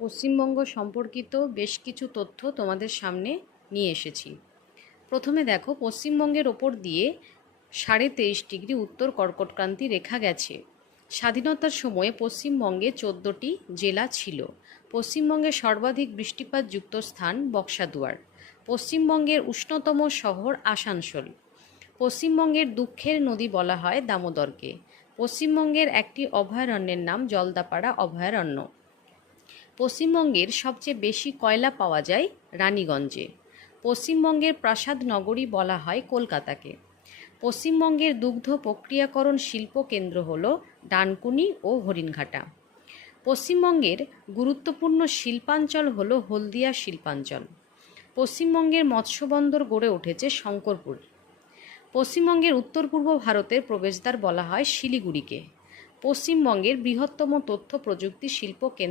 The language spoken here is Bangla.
পশ্চিমবঙ্গ সম্পর্কিত বেশ কিছু তথ্য তোমাদের সামনে নিয়ে এসেছি। প্রথমে দেখো, পশ্চিমবঙ্গের ওপর দিয়ে 23.5 উত্তর কর্কটক্রান্তি রেখা গেছে। স্বাধীনতার সময়ে পশ্চিমবঙ্গে 14টি জেলা ছিল। পশ্চিমবঙ্গের সর্বাধিক বৃষ্টিপাতযুক্ত স্থান বক্সাদুয়ার। পশ্চিমবঙ্গের উষ্ণতম শহর আসানসোল। পশ্চিমবঙ্গের দুঃখের নদী বলা হয় দামোদরকে। পশ্চিমবঙ্গের একটি অভয়ারণ্যের নাম জলদাপাড়া অভয়ারণ্য। পশ্চিমবঙ্গের সবচেয়ে বেশি কয়লা পাওয়া যায় রানীগঞ্জে। পশ্চিমবঙ্গের প্রাসাদ নগরী বলা হয় কলকাতাকে। পশ্চিমবঙ্গের দুগ্ধ প্রক্রিয়াকরণ শিল্প কেন্দ্র হল ডানকুনি ও হরিণঘাটা। পশ্চিমবঙ্গের গুরুত্বপূর্ণ শিল্পাঞ্চল হল হলদিয়া শিল্পাঞ্চল। পশ্চিমবঙ্গের মৎস্যবন্দর গড়ে উঠেছে শঙ্করপুর। পশ্চিমবঙ্গের উত্তর পূর্ব ভারতের প্রবেশদ্বার বলা হয় শিলিগুড়িকে। পশ্চিমবঙ্গের বৃহত্তম তথ্য প্রযুক্তি শিল্প কেন্দ্র